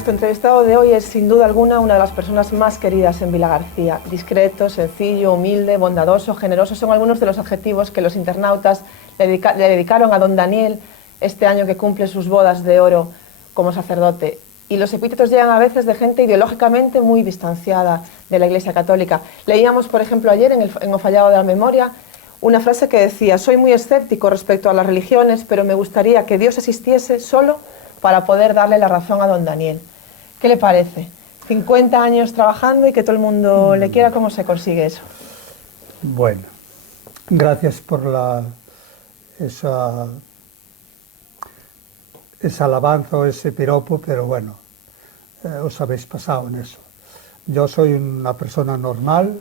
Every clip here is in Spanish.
Nuestro entrevistado de hoy es sin duda alguna una de las personas más queridas en Vilagarcía. Discreto, sencillo, humilde, bondadoso, generoso son algunos de los adjetivos que los internautas le dedicaron a don Daniel este año que cumple sus bodas de oro como sacerdote. Y los epítetos llegan a veces de gente ideológicamente muy distanciada de la Iglesia Católica. Leíamos, por ejemplo, ayer en O Fallado de la Memoria una frase que decía: soy muy escéptico respecto a las religiones, pero me gustaría que Dios existiese solo para poder darle la razón a don Daniel. ¿Qué le parece? 50 años trabajando y que todo el mundo le quiera, ¿cómo se consigue eso? Bueno, gracias por esa alabanza o ese piropo, pero bueno, os habéis pasado en eso. Yo soy una persona normal,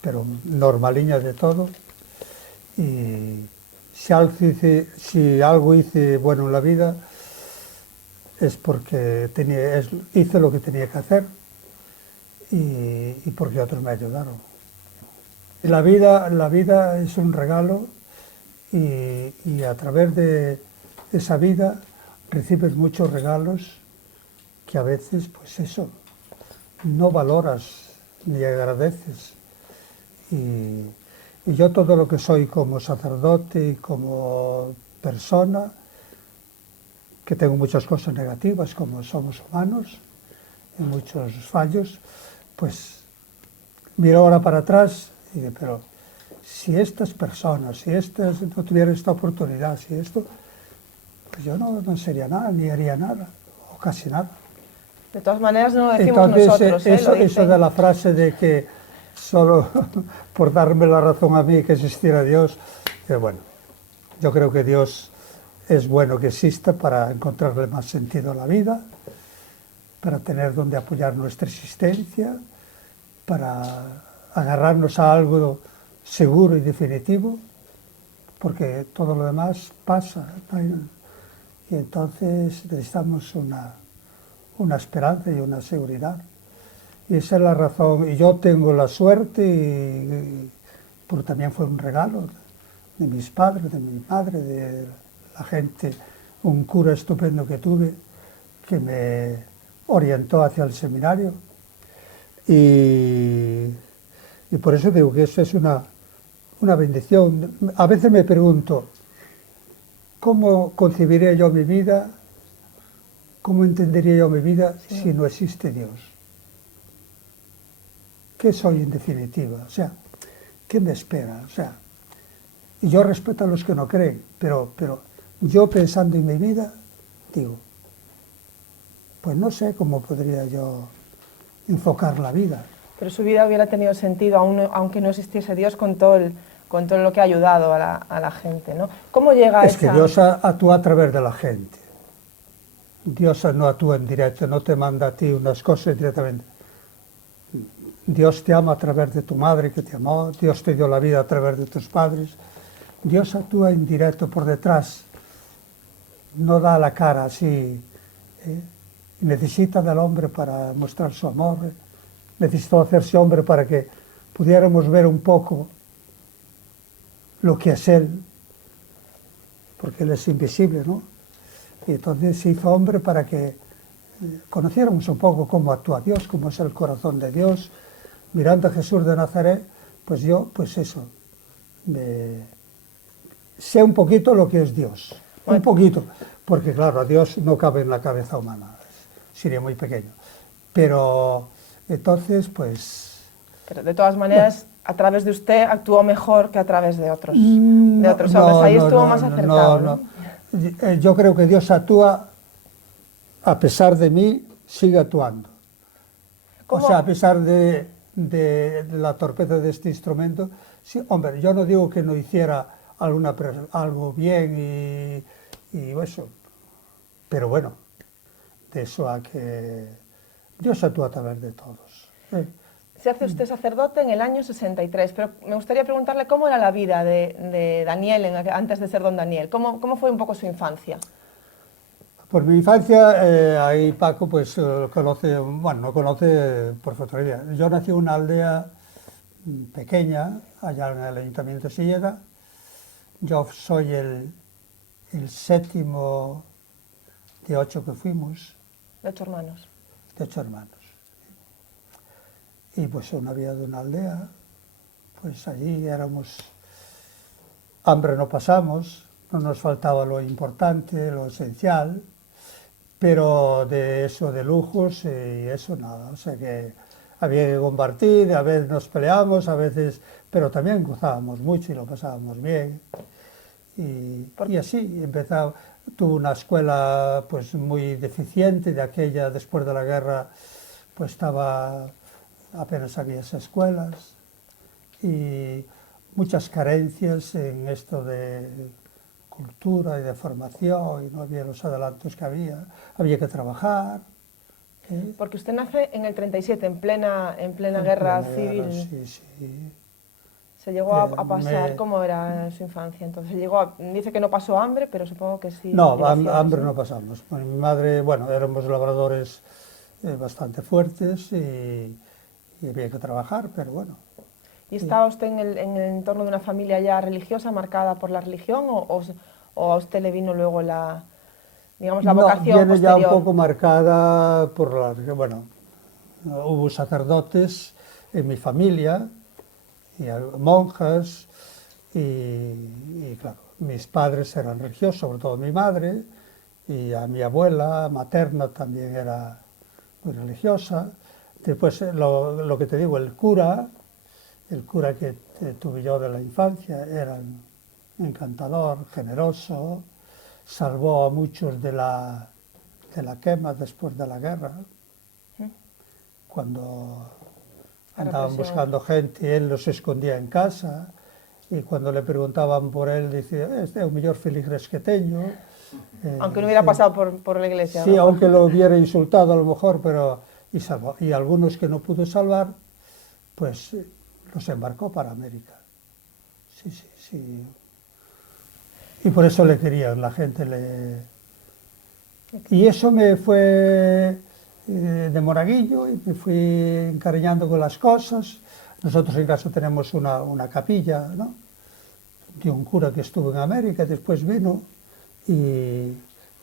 pero normaliña de todo, y si algo hice bueno en la vida es porque hice lo que tenía que hacer y porque otros me ayudaron. La vida es un regalo y a través de esa vida recibes muchos regalos que a veces, pues eso, no valoras ni agradeces. Y yo todo lo que soy como sacerdote y como persona, que tengo muchas cosas negativas como somos humanos y muchos fallos, pues miro ahora para atrás y digo, pero si estas personas, si estas no tuvieran esta oportunidad, si esto, pues yo no sería nada, ni haría nada, o casi nada. De todas maneras no lo decimos entonces, nosotros, eso de la frase de que solo por darme la razón a mí que existiera Dios, bueno, yo creo que Dios es bueno que exista para encontrarle más sentido a la vida, para tener donde apoyar nuestra existencia, para agarrarnos a algo seguro y definitivo, porque todo lo demás pasa, y entonces necesitamos una esperanza y una seguridad. Y esa es la razón, y yo tengo la suerte, porque también fue un regalo de mis padres, de mi madre, de la gente, un cura estupendo que tuve, que me orientó hacia el seminario. Y por eso digo que eso es una bendición. A veces me pregunto, ¿cómo concebiría yo mi vida? ¿Cómo entendería yo mi vida si no existe Dios? ¿Qué soy en definitiva? O sea, ¿qué me espera? O sea, y yo respeto a los que no creen, pero yo pensando en mi vida, digo, pues no sé cómo podría yo enfocar la vida. Pero su vida hubiera tenido sentido aunque no existiese Dios con todo lo que ha ayudado a la gente, ¿no? ¿Cómo llega a esa...? Es que Dios actúa a través de la gente. Dios no actúa en directo, no te manda a ti unas cosas directamente. Dios te ama a través de tu madre que te amó, Dios te dio la vida a través de tus padres. Dios actúa en directo por detrás, no da la cara así. Necesita del hombre para mostrar su amor, necesitó hacerse hombre para que pudiéramos ver un poco lo que es Él, porque Él es invisible, ¿no? Y entonces se hizo hombre para que conociéramos un poco cómo actúa Dios, cómo es el corazón de Dios. Mirando a Jesús de Nazaret, pues yo, pues eso, sé un poquito lo que es Dios, un poquito, porque claro, a Dios no cabe en la cabeza humana, sería muy pequeño. Pero entonces, pues... Pero de todas maneras, a través de usted actuó mejor que a través de otros hombres. Ahí estuvo más acertado, ¿no? Yo creo que Dios actúa, a pesar de mí, sigue actuando. ¿Cómo? O sea, a pesar de la torpeza de este instrumento, sí, hombre, yo no digo que no hiciera algo bien y eso, pero bueno, de eso a que Dios actúa a través de todos. Se hace usted sacerdote en el año 63, pero me gustaría preguntarle cómo era la vida de Daniel antes de ser don Daniel. ¿Cómo fue un poco su infancia? Pues mi infancia, ahí Paco pues conoce, bueno, no conoce por fotografía. Yo nací en una aldea pequeña, allá en el Ayuntamiento de Silleda. Yo soy el séptimo de 8 que fuimos. De 8 hermanos. de 8 hermanos. Y pues una vida de una aldea, pues allí éramos, hambre no pasamos, no nos faltaba lo importante, lo esencial, pero de eso, de lujos y eso nada, o sea que había que compartir, a veces nos peleábamos, a veces, pero también gozábamos mucho y lo pasábamos bien. Y así empezaba, tuve una escuela pues muy deficiente, de aquella después de la guerra pues apenas había esas escuelas y muchas carencias en esto de cultura y de formación y no había los adelantos que había que trabajar. Porque usted nace en el 37, en plena guerra civil. Sí, sí. Se llegó a pasar, ¿cómo era su infancia? Entonces dice que no pasó hambre, pero supongo que sí. No, hambre no pasamos. Mi madre, bueno, éramos labradores bastante fuertes y había que trabajar, pero bueno. ¿Y estaba usted en el entorno de una familia ya religiosa, marcada por la religión, o a usted le vino luego la vocación viene posterior? Ya un poco marcada por bueno, hubo sacerdotes en mi familia, y monjas, y claro, mis padres eran religiosos, sobre todo mi madre, y a mi abuela materna también era muy religiosa. Después, lo que te digo, el cura que tuve yo de la infancia era encantador, generoso, salvó a muchos de la quema después de la guerra, cuando andaban buscando gente, él los escondía en casa, y cuando le preguntaban por él, decía, este es el mejor feligres que tengo. Aunque no hubiera pasado por la iglesia. Sí, ¿no? Aunque lo hubiera insultado a lo mejor, pero y salvó. Y algunos que no pudo salvar, pues los embarcó para América. Sí, sí, sí. Y por eso le querían, la gente le... Y eso me fue de monaguillo y me fui encariñando con las cosas. Nosotros en casa tenemos una capilla, ¿no?, de un cura que estuvo en América, después vino, y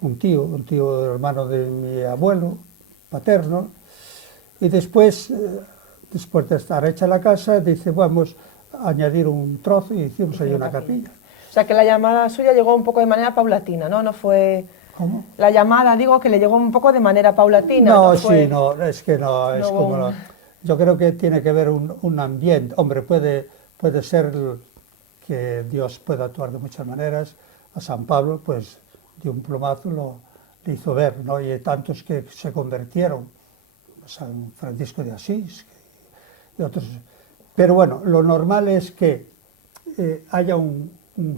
un tío hermano de mi abuelo paterno, y después de estar hecha la casa, dice, vamos a añadir un trozo y hicimos ahí una capilla. O sea que la llamada suya llegó un poco de manera paulatina, ¿no? No fue... ¿Cómo? La llamada, digo, que le llegó un poco de manera paulatina. No, fue... sí, no, es que no, es como... Yo creo que tiene que ver un ambiente. Hombre, puede ser que Dios pueda actuar de muchas maneras. A San Pablo, pues, de un plumazo le hizo ver, ¿no? Y hay tantos que se convirtieron. San Francisco de Asís y otros. Pero bueno, lo normal es que haya un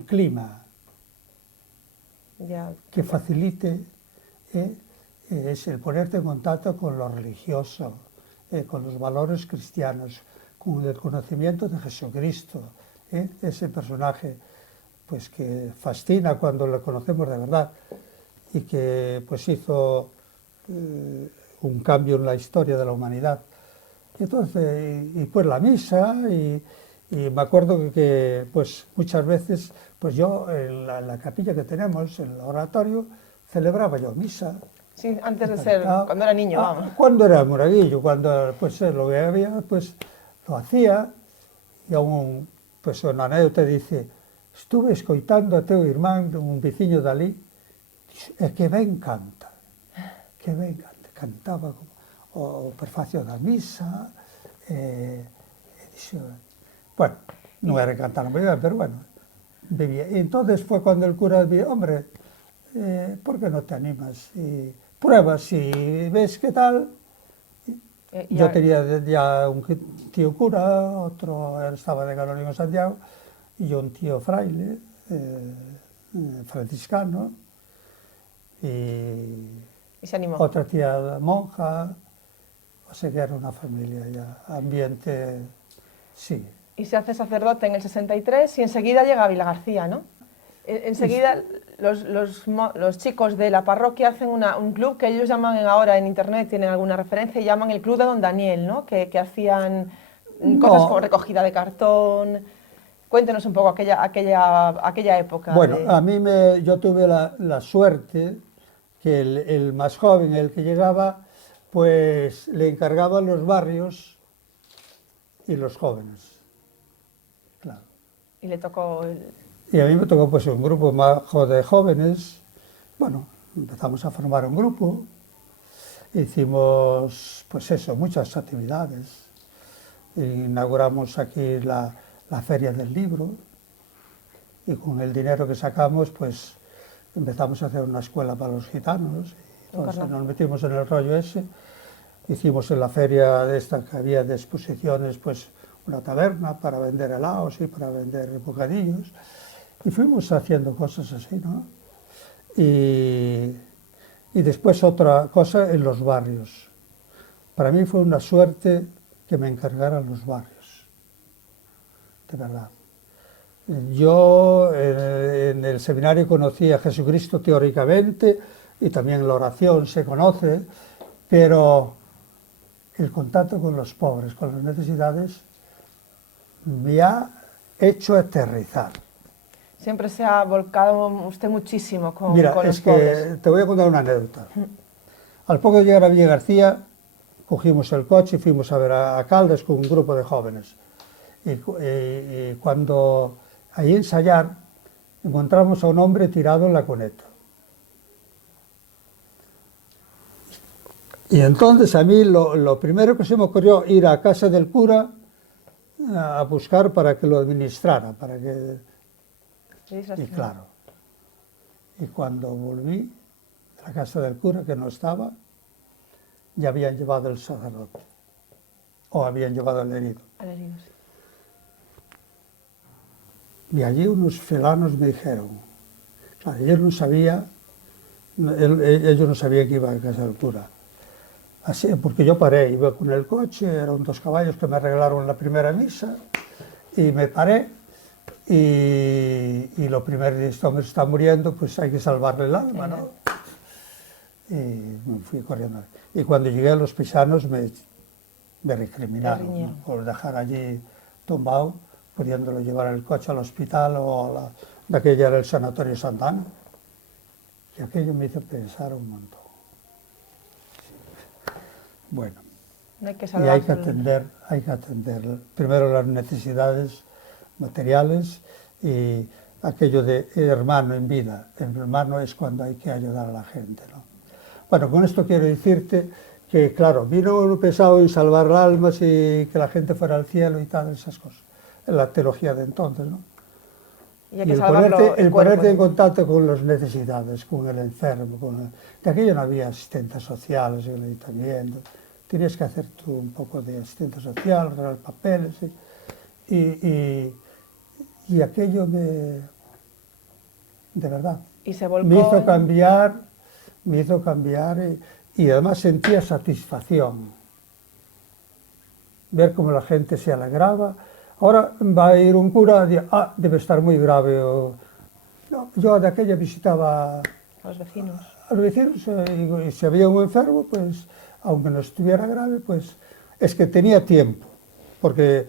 clima que facilite es el ponerte en contacto con lo religioso, con los valores cristianos, con el conocimiento de Jesucristo, ese personaje pues que fascina cuando lo conocemos de verdad y que pues hizo un cambio en la historia de la humanidad. Y entonces, y pues la misa, y me acuerdo que pues muchas veces, pues yo en la capilla que tenemos, en el oratorio, celebraba yo misa. Sí, antes de ser, cuando era niño, vamos. Cuando era monaguillo, cuando pues lo que había, pues lo hacía, y aún, pues una anécdota dice, estuve escoitando a teu irmán, un veciño de alí, que ben canta, cantaba como o prefacio da misa, dixo, bueno, non era cantar moi ben, pero bueno, bebía. E entonces foi cando el cura dixo, hombre, por que non te animas? Y pruebas, si ves que tal. Yo tenía ya un tío cura, otro estaba de canónigo en Santiago, y un tío fraile, franciscano, y se animó. Otra tía monja, o sea que era una familia ya, ambiente, sí. Y se hace sacerdote en el 63 y enseguida llega a Vilagarcía, ¿no? Enseguida los chicos de la parroquia hacen un club que ellos llaman ahora en internet, tienen alguna referencia, y llaman el Club de Don Daniel, ¿no? Que hacían cosas como recogida de cartón. Cuéntenos un poco aquella época. Bueno, yo tuve la suerte que el más joven, el que llegaba, pues le encargaban los barrios y los jóvenes. Claro. Y le tocó Y a mí me tocó pues un grupo majo de jóvenes. Bueno, empezamos a formar un grupo, hicimos pues eso, muchas actividades. Inauguramos aquí la Feria del Libro y con el dinero que sacamos pues empezamos a hacer una escuela para los gitanos. Entonces nos metimos en el rollo ese. Hicimos en la feria de esta que había de exposiciones pues una taberna para vender helados y para vender bocadillos. Y fuimos haciendo cosas así, ¿no? Y después otra cosa en los barrios. Para mí fue una suerte que me encargaran los barrios, de verdad. Yo en el seminario conocí a Jesucristo teóricamente y también la oración se conoce, pero el contacto con los pobres, con las necesidades, me ha hecho aterrizar. Siempre se ha volcado usted muchísimo con Mira, los es pobres. que te voy a contar una anécdota. Al poco de llegar a Villa García, cogimos el coche y fuimos a ver a Caldas con un grupo de jóvenes. Y cuando ahí ensayar, encontramos a un hombre tirado en la cuneta. Y entonces a mí lo primero que se me ocurrió ir a casa del cura a buscar para que lo administrara, para que... Y claro, y cuando volví a la casa del cura, que no estaba, ya habían llevado el sacerdote, o habían llevado al herido. Al herido, sí. Y allí unos felanos me dijeron, claro, ellos no sabían que iba a casa del cura. Así, porque yo paré, iba con el coche, eran 2 caballos que me regalaron en la primera misa, y me paré, y lo primero que este hombre está muriendo, pues hay que salvarle el alma, ¿no? Y me fui corriendo. Y cuando llegué a los pisanos me recriminaron, ¿no? Por dejar allí tumbado, pudiéndolo llevar el coche al hospital o de aquella era el Sanatorio Santana. Y aquello me hizo pensar un montón. Bueno, No hay que y hay que atender primero las necesidades materiales y aquello de hermano en vida. El hermano es cuando hay que ayudar a la gente, ¿no? Bueno, con esto quiero decirte que, claro, vino pensado en salvar almas y que la gente fuera al cielo y tal, esas cosas. En la teología de entonces, ¿no? Y hay que salvarlo el ponerte en contacto con las necesidades, con el enfermo. De aquello no había asistentes sociales en el ayuntamiento. Tenías que hacer tú un poco de asistente social, arreglar papeles. Y aquello de verdad, y se volcó me hizo cambiar y además sentía satisfacción. Ver cómo la gente se alegraba. Ahora va a ir un cura y dice, debe estar muy grave. No, yo de aquella visitaba a los vecinos. A los vecinos y si había un enfermo, pues aunque no estuviera grave, pues es que tenía tiempo. Porque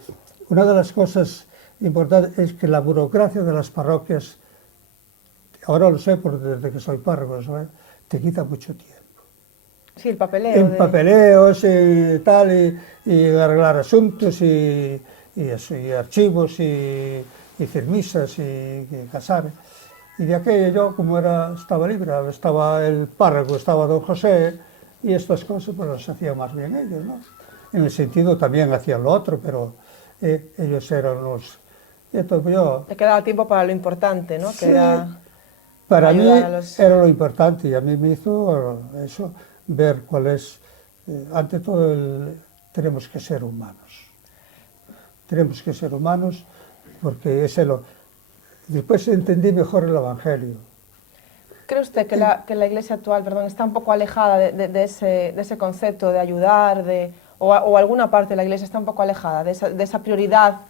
una de las cosas importantes es que la burocracia de las parroquias, ahora lo sé desde que soy párroco, ¿sabes? Te quita mucho tiempo. Sí, el papeleo. En papeleos y tal, y arreglar asuntos y archivos y firmisas y casares. Y de aquello yo, como estaba libre, estaba el párroco, estaba don José, y estas cosas pues las hacían más bien ellos, ¿no? En el sentido también hacían lo otro, pero ellos eran los... Y entonces yo... Te quedaba tiempo para lo importante, ¿no? Sí, que era para mí era lo importante y a mí me hizo eso, ver cuál es... ante todo, tenemos que ser humanos. Tenemos que ser humanos porque ese lo... Después entendí mejor el Evangelio. ¿Cree usted que la Iglesia actual, está un poco alejada de ese concepto de ayudar, o alguna parte de la Iglesia está un poco alejada de esa prioridad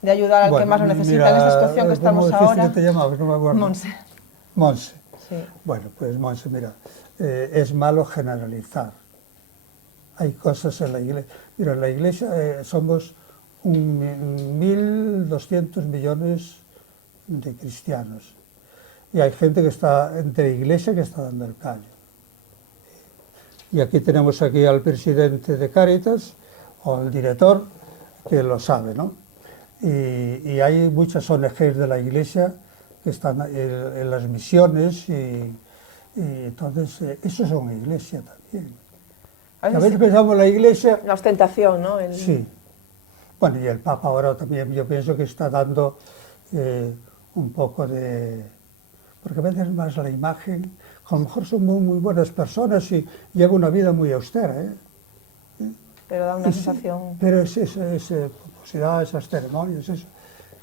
de ayudar al que más lo necesita en esta situación que estamos ahora? ¿Cómo te llamabas? No me acuerdo. Monse. Monse. Sí. Bueno, pues Monse, mira, es malo generalizar. Hay cosas en la Iglesia. Mira, en la Iglesia somos 1.200 millones de cristianos. Y hay gente que está entre la Iglesia que está dando el callo. Y aquí tenemos aquí al presidente de Cáritas, o el director, que lo sabe, ¿no? Y hay muchas ONGs de la Iglesia que están en las misiones y entonces eso es una iglesia también. A veces pensamos la Iglesia... La ostentación, ¿no? Sí. Bueno, y el Papa ahora también, yo pienso que está dando un poco de... Porque a veces más la imagen, a lo mejor son muy buenas personas y llevan una vida muy austera, ¿eh? Pero da una sensación... Pero es pomposidad, esas ceremonias, eso.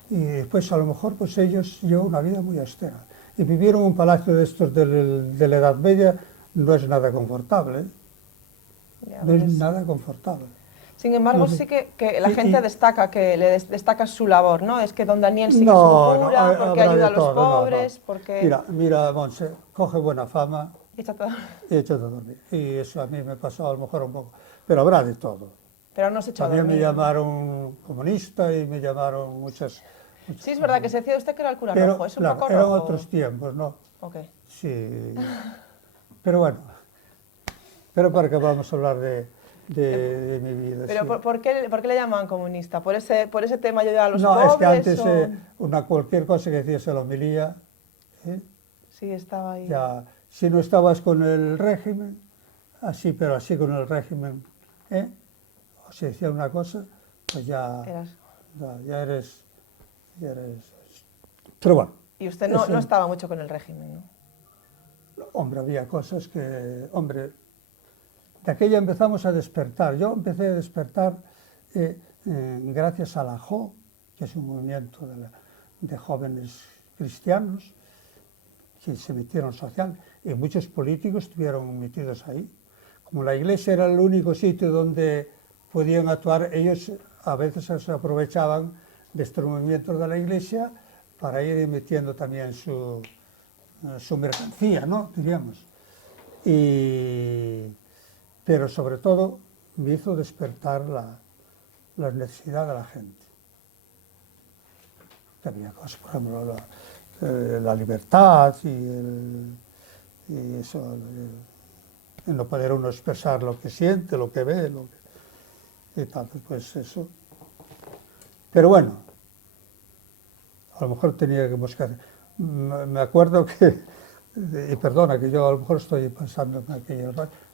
Y después a lo mejor pues ellos llevan una vida muy austera. Y vivir en un palacio de estos de la Edad Media no es nada confortable, ¿eh? No es nada confortable. Sin embargo, sí que la gente destaca, que le destaca su labor, ¿no? Es que don Daniel sí que es un cura, porque ayuda a los pobres, porque... Mira, Monse, coge buena fama y echa todo. Y echa todo a dormir. Y eso a mí me pasó a lo mejor un poco. Pero habrá de todo. Pero no se echó a También dormir. me llamaron comunista y me llamaron muchas... Sí, es verdad que se decía usted que era el cura pero, rojo, es un claro, poco eran rojo. otros tiempos, ¿no? Ok. Sí. Pero bueno, pero para que vamos a hablar de mi vida. Pero sí. ¿por qué le llamaban comunista? ¿Por ese tema de ayudar a los No, pobres? es que antes o... cualquier cosa que decías en la homilía, Sí, estaba ahí. ya, si no estabas con el régimen, pero así con el régimen, o si decía una cosa, pues ya eres... Pero bueno. Y usted no estaba mucho con el régimen, ¿no? Hombre, había cosas que... Hombre, de aquella empezamos a despertar. Yo empecé a despertar gracias a la JO, que es un movimiento de jóvenes cristianos que se metieron social, y muchos políticos estuvieron metidos ahí. Como la iglesia era el único sitio donde podían actuar, ellos a veces se aprovechaban de estos movimientos de la iglesia para ir metiendo también su mercancía, ¿no? Diríamos. Pero sobre todo me hizo despertar la necesidad de la gente. Había cosas, por ejemplo, la libertad y eso, el no poder uno expresar lo que siente, lo que ve, y tal, pues eso. Pero bueno, a lo mejor tenía que buscar. Me acuerdo que, y perdona que yo a lo mejor estoy pensando en aquello,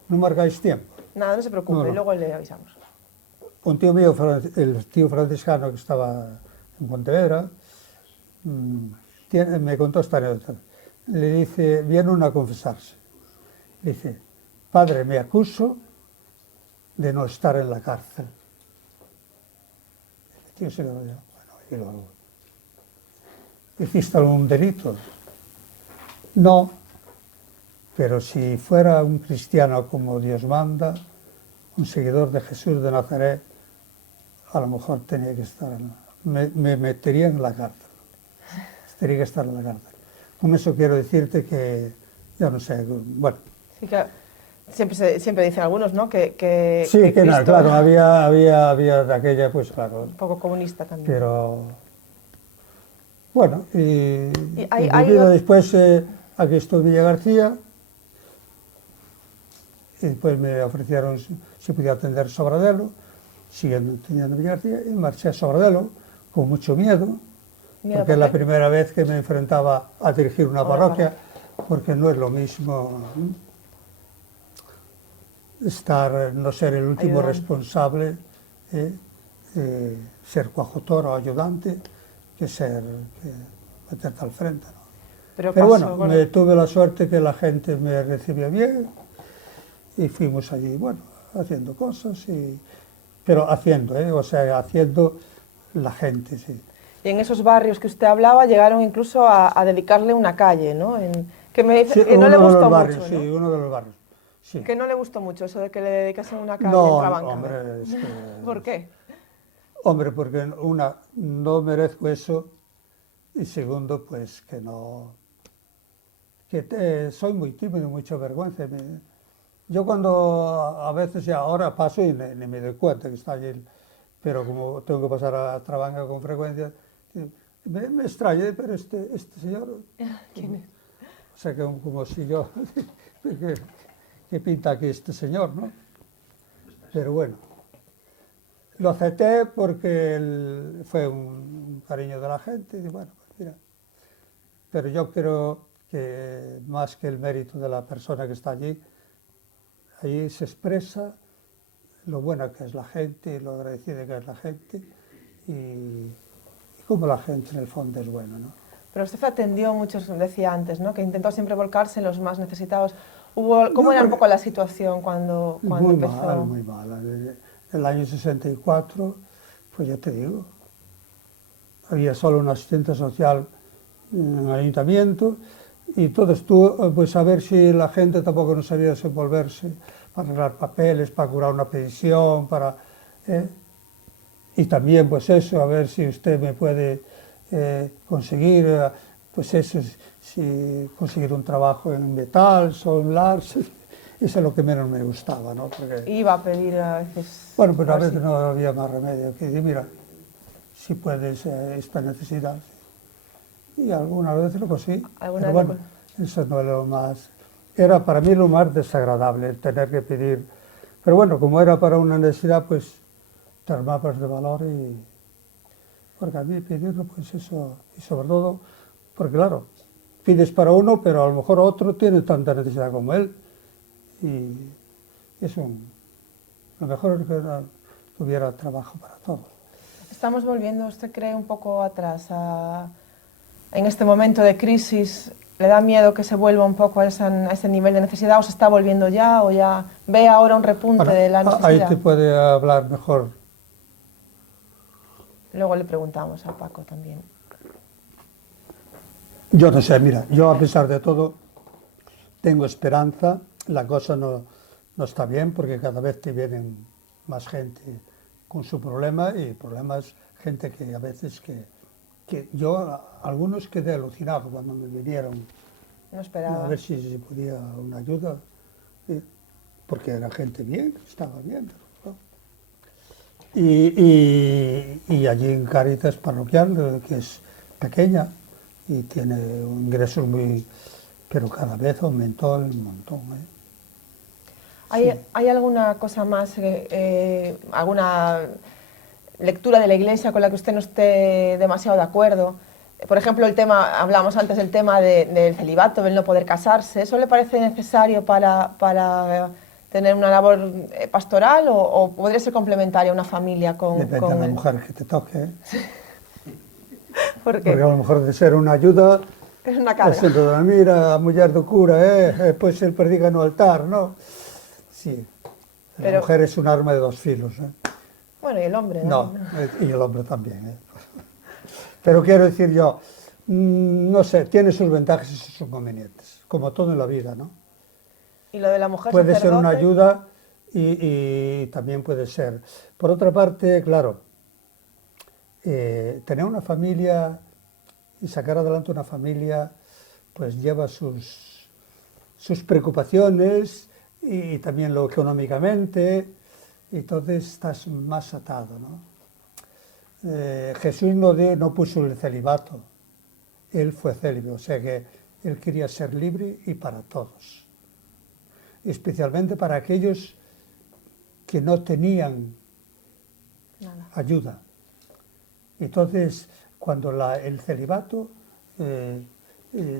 no marcáis tiempo. Nada, no se preocupe, luego le avisamos. Un tío mío, el tío franciscano que estaba en Pontevedra, me contó esta anécdota. Le dice, viene uno a confesarse. Le dice, padre, me acuso de no estar en la cárcel. El tío se quedó, bueno, y luego, ¿hiciste algún delito? No, pero si fuera un cristiano como Dios manda, un seguidor de Jesús de Nazaret, a lo mejor tenía que estar, me metería en la cárcel. Tenía que estar en la cárcel. Con eso quiero decirte que, ya no sé, bueno. Sí, que siempre dicen algunos, ¿no? Sí, que Cristo, no, claro, había de aquella, pues claro. Un poco comunista también. Pero, bueno, y mi vida después, aquí estoy en Villa García, y después me ofrecieron si podía atender Sobradelo, siguiendo atendiendo Villa García, y marché a Sobradelo con mucho miedo, porque es la primera vez que me enfrentaba a dirigir una parroquia, porque no es lo mismo no ser el último responsable, ser coadjutor o ayudante, que meterte al frente, ¿no? Pero bueno, tuve la suerte que la gente me recibió bien y fuimos allí, bueno, haciendo cosas, pero haciendo la gente, sí. Y en esos barrios que usted hablaba llegaron incluso a dedicarle una calle, ¿no? Que me dice que no le gustó mucho, ¿no? Sí, uno de los barrios. Sí. Que no le gustó mucho eso de que le dedicasen una calle en Trabanca. Hombre, es que... ¿Por qué? Hombre, porque no merezco eso, y segundo, pues que no... soy muy tímido, mucha vergüenza. Yo cuando a veces, ahora paso y ni me doy cuenta que está allí, pero como tengo que pasar a Trabanca con frecuencia, me extraña, pero este señor... ¿Quién es? O sea, que como si yo... ¿qué pinta aquí este señor, no? Pero bueno, lo acepté porque fue un cariño de la gente y bueno, pues mira. Pero yo creo que más que el mérito de la persona que está allí se expresa lo buena que es la gente, lo agradecida que es la gente y cómo la gente en el fondo es buena, ¿no? Pero usted atendió muchos, decía antes, ¿no? Que intentó siempre volcarse en los más necesitados. ¿Cómo era un poco la situación cuando empezó? Muy mal. En el año 64, pues ya te digo, había solo un asistente social en el ayuntamiento y entonces tú, pues a ver si la gente tampoco no sabía desenvolverse para arreglar papeles, para curar una pensión, y también pues eso, a ver si usted me puede conseguir, pues eso, si conseguir un trabajo en metal, solar, eso es lo que menos me gustaba, ¿no? Porque, iba a pedir a veces... bueno, pues a veces no había más remedio que decir, mira, si puedes esta necesidad. Y algunas veces lo conseguí, pero bueno, eso no es lo más... Era para mí lo más desagradable, el tener que pedir. Pero bueno, como era para una necesidad, pues te armabas de valor y... Porque a mí pedirlo, pues eso, y sobre todo, porque claro, pides para uno, pero a lo mejor otro tiene tanta necesidad como él. Y eso, lo mejor es que tuviera trabajo para todos. Estamos volviendo, ¿usted cree, un poco atrás en este momento de crisis? ¿Le da miedo que se vuelva un poco a ese nivel de necesidad o se está volviendo ya o ya ve ahora un repunte de la necesidad? Ahí te puede hablar mejor. Luego le preguntamos a Paco también. Yo no sé, mira, yo a pesar de todo tengo esperanza, la cosa no está bien porque cada vez te vienen más gente con su problema y problemas, gente que a veces que yo, algunos quedé alucinado cuando me vinieron no esperaba. A ver si se podía una ayuda, porque era gente bien, estaba bien, ¿no? Y allí en Cáritas Parroquial, que es pequeña y tiene ingresos muy... pero cada vez aumentó un montón. ¿Hay alguna cosa más, alguna lectura de la Iglesia con la que usted no esté demasiado de acuerdo? Por ejemplo, hablamos antes del tema del celibato, del no poder casarse. ¿Eso le parece necesario para tener una labor pastoral o podría ser complementaria a una familia con... Depende de la mujer que te toque. ¿Por qué? Porque a lo mejor de ser una ayuda... Es una carga. Sempre, mira, a muller do cura, pois el predica no altar, ¿no? Sí, la mujer es un arma de dos filos. Bueno, y el hombre, ¿no? Y el hombre también. Pero quiero decir yo, no sé, tiene sus ventajas y sus inconvenientes, como todo en la vida, ¿no? Y lo de la mujer puede sacerdote... ser una ayuda y también puede ser. Por otra parte, claro, tener una familia y sacar adelante una familia, pues lleva sus preocupaciones y también lo económicamente, y entonces estás más atado, ¿no? Jesús no puso el celibato, él fue célibe, o sea que él quería ser libre y para todos, especialmente para aquellos que no tenían ayuda. Entonces, cuando el celibato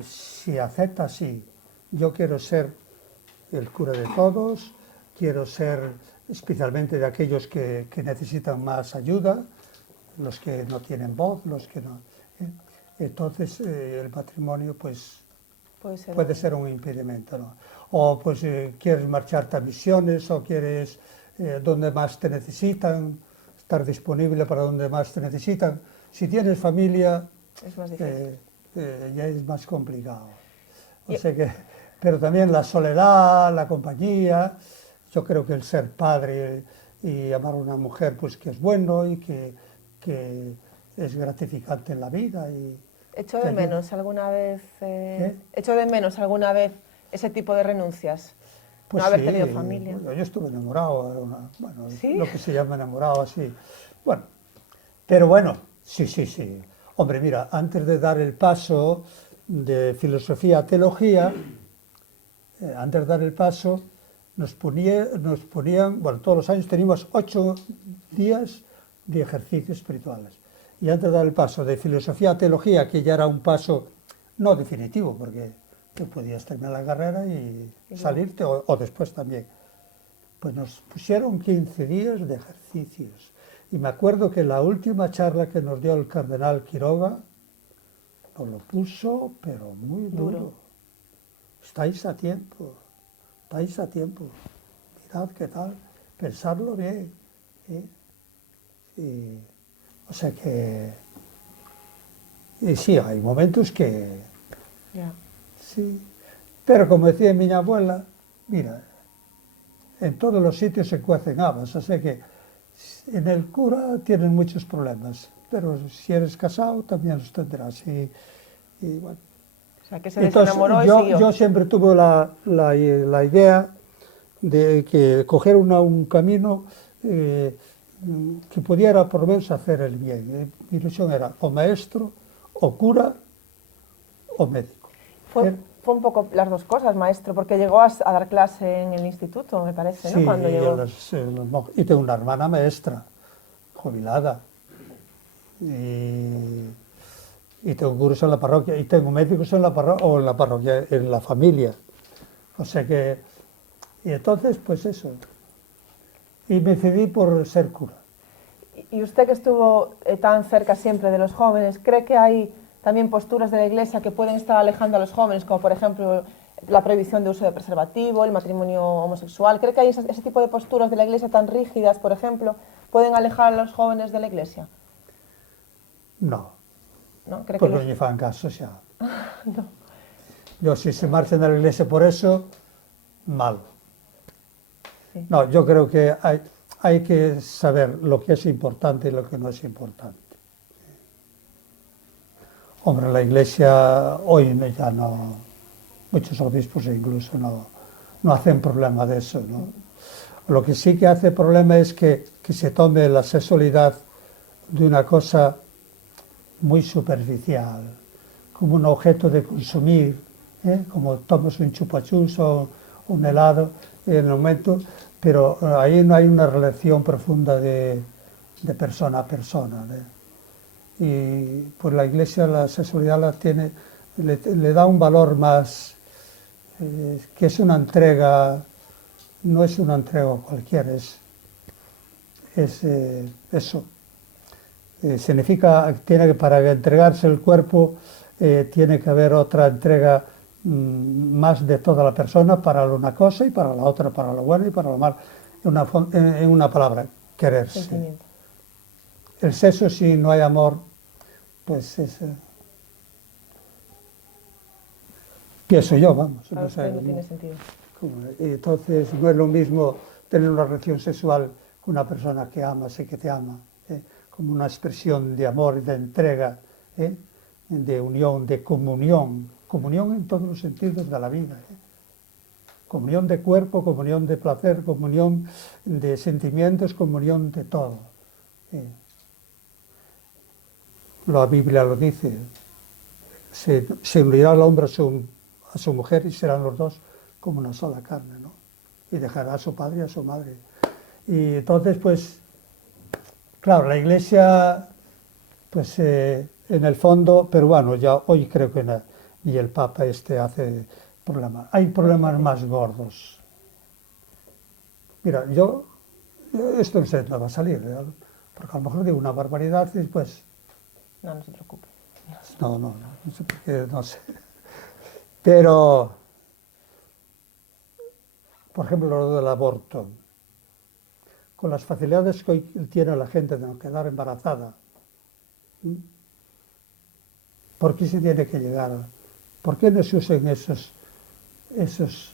se acepta así, yo quiero ser el cura de todos, quiero ser especialmente de aquellos que necesitan más ayuda, los que no tienen voz, los que no... Entonces el matrimonio pues puede ser un impedimento, ¿no? O pues quieres marcharte a misiones o quieres donde más te necesitan, estar disponible para donde más te necesitan. Si tienes familia, es más difícil. Ya es más complicado. O sea que, pero también la soledad, la compañía, yo creo que el ser padre y amar a una mujer pues que es bueno y que es gratificante en la vida. ¿Echó de menos alguna vez ese tipo de renuncias? Pues no haber sí, tenido familia. Yo estuve enamorado, ¿Sí? Lo que se llama enamorado así. Bueno, pero bueno, sí. Hombre, mira, antes de dar el paso de filosofía a teología, nos ponían, bueno, todos los años teníamos 8 días de ejercicios espirituales. Y antes de dar el paso de filosofía a teología, que ya era un paso no definitivo, porque tú podías terminar la carrera y salirte, o después también, pues nos pusieron 15 días de ejercicios. Y me acuerdo que la última charla que nos dio el cardenal Quiroga nos lo puso, pero muy duro. Estáis a tiempo, mirad qué tal, pensadlo bien. O sea que, y sí, hay momentos que, sí, pero como decía mi abuela, mira, en todos los sitios se cuecen habas, o sea que en el cura tienen muchos problemas, pero si eres casado también los tendrás. Y bueno. O sea, que se desenamoró y siguió. Yo siempre tuve la idea de que coger un camino que pudiera por lo menos hacer el bien. Mi ilusión era o maestro, o cura, o médico. Fue un poco las dos cosas, maestro, porque llegó a dar clase en el instituto, me parece, ¿no? Sí, Cuando llegó. Y tengo una hermana maestra, jubilada. Y tengo cursos en la parroquia, y tengo médicos en la parroquia, en la familia. O sea que, y entonces, pues eso. Y me decidí por ser cura. Y usted que estuvo tan cerca siempre de los jóvenes, ¿cree que hay también posturas de la Iglesia que pueden estar alejando a los jóvenes, como por ejemplo la prohibición de uso de preservativo, el matrimonio homosexual? ¿Cree que hay ese tipo de posturas de la Iglesia tan rígidas, por ejemplo, pueden alejar a los jóvenes de la Iglesia? No. ¿No? ¿Cree Porque que no llevan caso ya. No. Yo, si se marchan de la Iglesia por eso, mal. Sí. No, yo creo que hay que saber lo que es importante y lo que no es importante. Hombre, la Iglesia hoy ya no, muchos obispos incluso no hacen problema de eso, ¿no? Lo que sí que hace problema es que se tome la sexualidad de una cosa muy superficial, como un objeto de consumir, como tomas un chupachus o un helado en el momento, pero ahí no hay una relación profunda de persona a persona. Y pues la Iglesia la sexualidad le da un valor más, que es una entrega, no es una entrega cualquiera, es eso. Significa que para entregarse el cuerpo tiene que haber otra entrega más de toda la persona para una cosa y para la otra, para lo bueno y para lo malo. En una palabra, quererse. Sentimiento. El sexo, si no hay amor, pues es... pienso yo, vamos. Para usted no tiene sentido. Entonces no es lo mismo tener una relación sexual con una persona que amas y que te ama, como una expresión de amor y de entrega, de unión, de comunión en todos los sentidos de la vida. Comunión de cuerpo, comunión de placer, comunión de sentimientos, comunión de todo. La Biblia lo dice, se unirá el hombre a su mujer y serán los dos como una sola carne, ¿no? Y dejará a su padre y a su madre. Y entonces, pues, claro, la Iglesia, pues, en el fondo, pero bueno, ya hoy creo que ni el Papa hace problemas. Hay problemas más gordos. Mira, esto no sé dónde va a salir, porque a lo mejor digo una barbaridad y después... No se preocupe. No sé por qué, no sé. Pero, por ejemplo, lo del aborto. Con las facilidades que hoy tiene la gente de no quedar embarazada, ¿por qué se tiene que llegar? ¿Por qué no se usan esos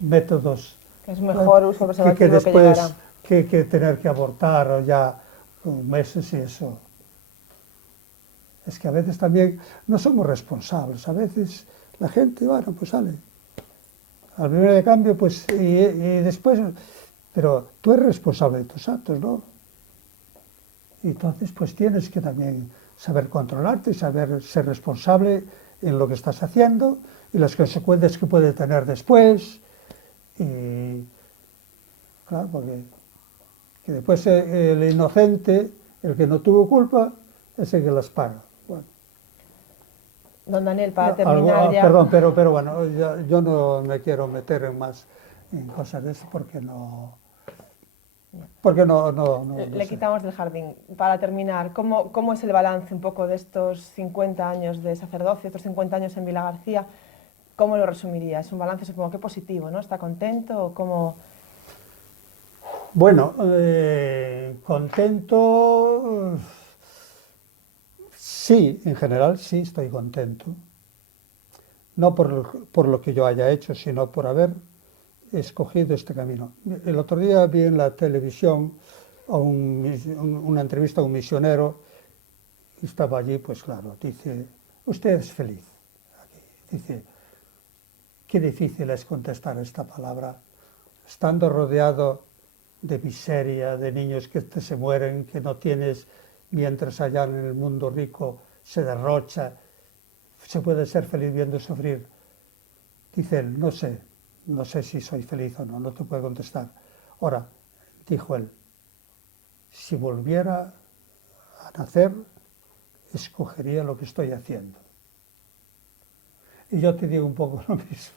métodos? Es mejor uso preservativo que después que que tener que abortar o ya con meses y eso. Es que a veces también no somos responsables. A veces la gente, bueno, pues sale. Al primer cambio, pues, y después... Pero tú eres responsable de tus actos, ¿no? Y entonces, pues tienes que también saber controlarte y saber ser responsable en lo que estás haciendo y las consecuencias que puede tener después. Y Claro, porque que después el inocente, el que no tuvo culpa, es el que las paga. Bueno. Don Daniel, para terminar ya... Perdón, pero bueno, yo no me quiero meter en cosas de eso porque no... Le quitamos del jardín. Para terminar, ¿cómo es el balance un poco de estos 50 años de sacerdocio, estos 50 años en Vilagarcía? ¿Cómo lo resumiría? Es un balance, supongo que positivo, ¿no? ¿Está contento o cómo...? Bueno, contento... Sí, en general sí estoy contento. No por lo que yo haya hecho, sino por haber escogido este camino. El otro día vi en la televisión una entrevista a un misionero y estaba allí, pues claro, dice, usted es feliz. Dice, qué difícil es contestar esta palabra, estando rodeado de miseria, de niños que se mueren, que no tienes, mientras allá en el mundo rico se derrocha, se puede ser feliz viendo sufrir. Dice él, no sé si soy feliz o no, no te puedo contestar. Ahora, dijo él, si volviera a nacer, escogería lo que estoy haciendo. Y yo te digo un poco lo mismo.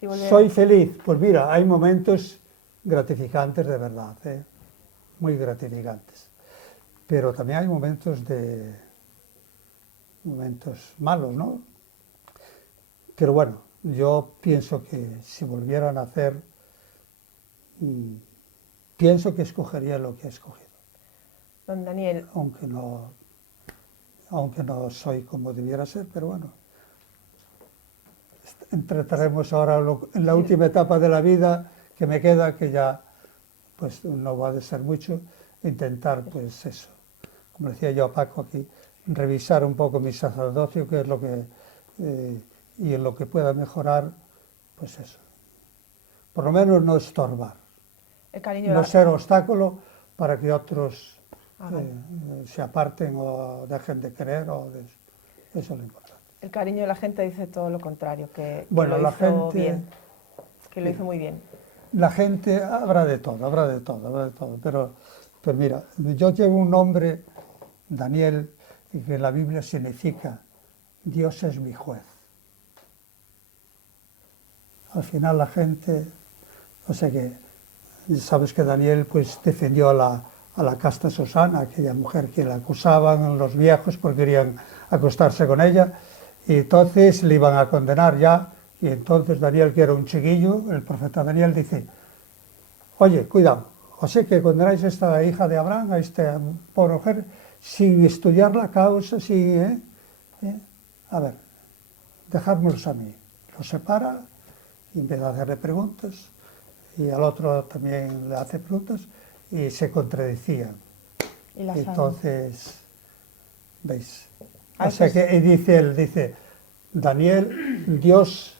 Si ¿soy feliz? Pues mira, hay momentos gratificantes de verdad, muy gratificantes. Pero también hay momentos malos, ¿no? Pero bueno, yo pienso que si volviera a nacer, pienso que escogería lo que he escogido. Don Daniel. Aunque no soy como debiera ser, pero bueno. Trataremos ahora en la última etapa de la vida que me queda, que ya pues no va a ser mucho, intentar pues eso, como decía yo a Paco aquí, revisar un poco mi sacerdocio, que es lo que, y en lo que pueda mejorar, pues eso. Por lo menos no estorbar, no ser obstáculo para que otros se aparten o dejen de creer, eso es lo importante. El cariño de la gente dice todo lo contrario, que bueno, lo hizo bien, que lo hizo muy bien. La gente, habrá de todo, pero mira, yo llevo un nombre, Daniel, que en la Biblia significa Dios es mi juez. Al final la gente, o sea que, sabes que Daniel pues defendió a la casta Susana, aquella mujer que la acusaban los viejos porque querían acostarse con ella, y entonces le iban a condenar ya, y entonces Daniel, que era un chiquillo, el profeta Daniel dice, oye, cuidado, o sea que condenáis a esta hija de Abraham, a esta pobre mujer, sin estudiar la causa, a ver, dejármelos a mí. Los separa y empieza a hacerle preguntas, y al otro también le hace preguntas, y se contradecían. Y entonces, ¿veis? O sea que y dice, Daniel, Dios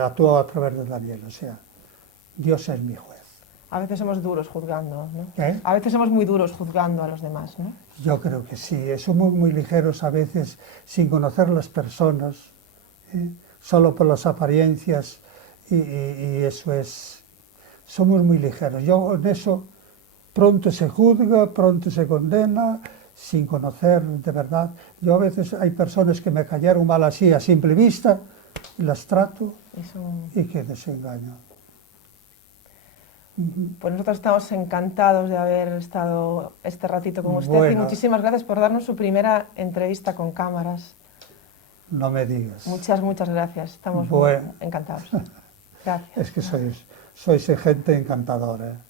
actuó a través de Daniel, o sea, Dios es mi juez. A veces somos duros juzgando, ¿no? ¿Eh? A veces somos muy duros juzgando a los demás, ¿no? Yo creo que sí, somos muy ligeros a veces sin conocer las personas, solo por las apariencias, y eso es, somos muy ligeros. Yo en eso pronto se juzga, pronto se condena, sin conocer de verdad. Yo a veces hay personas que me cayeron mal así a simple vista, y las trato y que desengaño. Pues nosotros estamos encantados de haber estado este ratito con usted y muchísimas gracias por darnos su primera entrevista con cámaras. No me digas. Muchas gracias, estamos muy encantados. Gracias. Es que sois gente encantadora.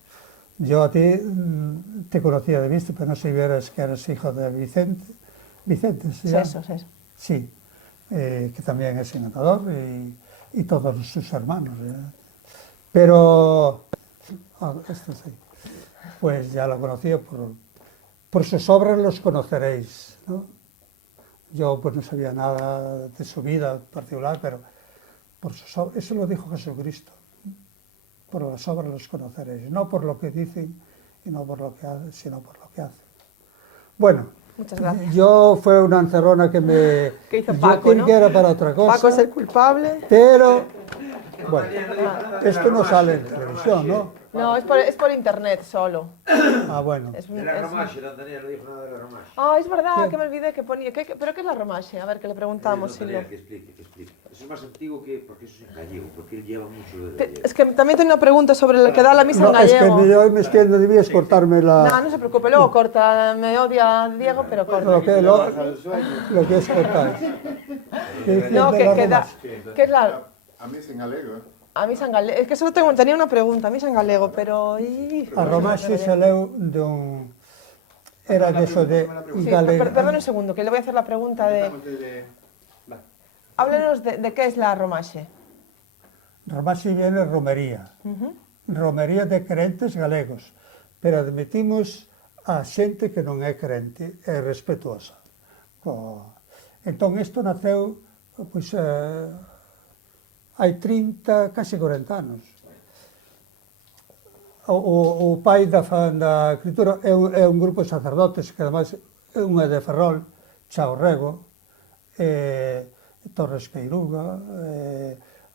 Yo a ti te conocía de vista, pero no sabías que eres hijo de Vicente. Vicente, ¿sí? Eso. Sí, que también es encantador y todos sus hermanos. Pero, pues ya lo conocía, por sus obras los conoceréis, ¿no? Yo pues no sabía nada de su vida particular, pero por sus obras, eso lo dijo Jesucristo. Por las obras los conoceréis, no por lo que dicen y no por lo que hacen, sino por lo que hacen. Bueno, muchas gracias. Yo fue una encerrona que hizo Paco, yo que era para otra cosa. Paco es el culpable. Pero Bueno, esto no sale en televisión, ¿no? No, es por internet solo. Ah, bueno. De la romaxe, don Daniel no dijo nada de la romaxe. Ah, es verdad, Bien. que me olvidé que ponía. ¿Pero qué es la romaxe? A ver, que le preguntamos. Don Si Daniel, lo... que explique. Eso es más antiguo que... porque eso es en gallego, porque él lleva mucho de Te- gallego. Es que también tengo una pregunta sobre el que da la misa en No, es que gallego. es que no debías cortarme No, la... no se preocupe, luego corta. Me odia Diego, pero corta. Lo que es cortar. No, que da. ¿Qué es la.? A mí sin galego, A misa en galego. Es que solo tenía una pregunta, a misa en galego, pero. A romaxe se leu dun... Era de eso de Sí, galego. perdón un segundo, que le voy a hacer la pregunta de. Háblenos de qué es la romaxe. Romaxe viene romería. Romería de crentes galegos. Pero admitimos a xente que non é crente, é respetuosa. Entón, isto naceu, pois, hai 30, casi 40 anos. O pai da escritura é un grupo de sacerdotes, que ademais é unha de Ferrol, Chao Rego, Torres Queiruga,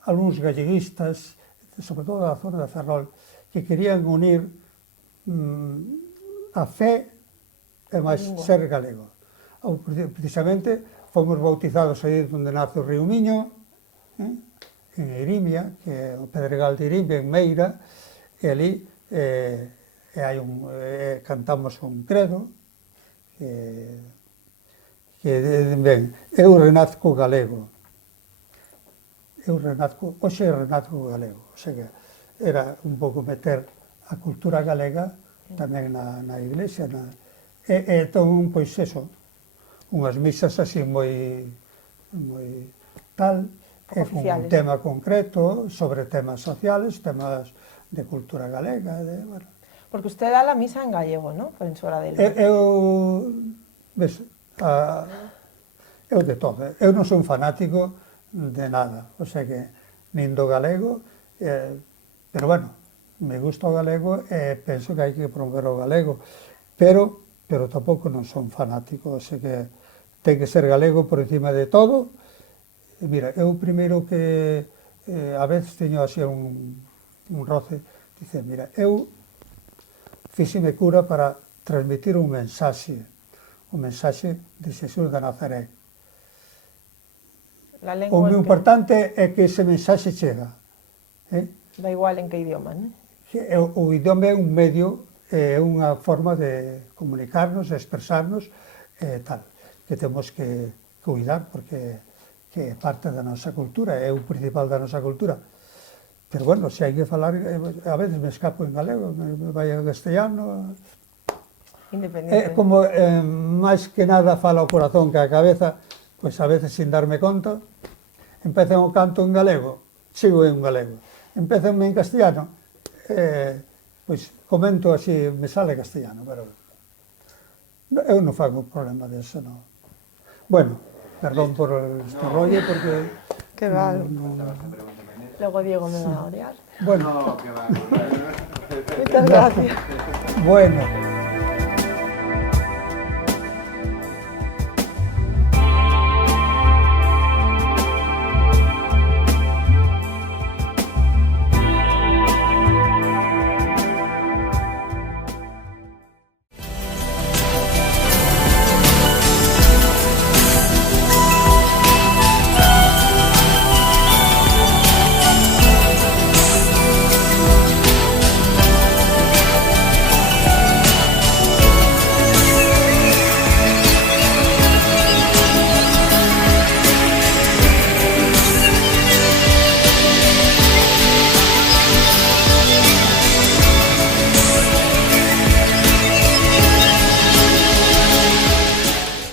algúns galleguistas, sobre todo da zona de Ferrol, que querían unir a fe e máis ser galego. Precisamente fomos bautizados aí onde nace o río Miño, en Irimia, que é o Pedregal de Irimia, en Meira, e ali cantamos un credo, ben, eu renazco galego. Hoxe renazco galego. O sea que era un pouco meter a cultura galega tamén na iglesia. Entón, pois eso, unhas misas así moi tal, con un tema concreto, sobre temas sociales, temas de cultura galega. Bueno. Porque usted da la misa en gallego, ¿no? Por en su hora del... Eu de todo. Eu non son fanático de nada. O sea que, nin do galego, pero bueno, me gusta o galego e penso que hai que promover o galego. Pero tampouco non son fanático. O sea que ten que ser galego por encima de todo. E mira, eu primeiro que a veces teño así un roce, dice, mira, eu fíxeme cura para transmitir un mensaxe de Xesús de Nazaret. O moi importante é que ese mensaxe chega. Da igual en que idioma, ¿no? O idioma é un medio, é unha forma de comunicarnos, de expresarnos, tal, que temos que cuidar, porque é parte da nosa cultura, é o principal da nosa cultura. Pero bueno, se hai que falar, a veces me escapo en galego, me vai a castellano. Independiente. Como máis que nada fala o corazón que a cabeza, pois a veces sin darme conta, empezan o canto en galego, sigo en galego. Empezan en castellano, pois comento así, me sale castellano, pero eu non fago problema deso, non. Bueno, perdón por este rollo, porque... Qué mal. Luego Diego me va a odiar. Bueno. No, que va. Muchas gracias. Bueno.